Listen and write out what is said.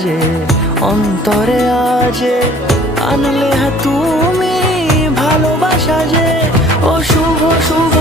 বাজে অন্তরে আজে আনলে তুমি ভালোবাসা যে ও শুভ শুভ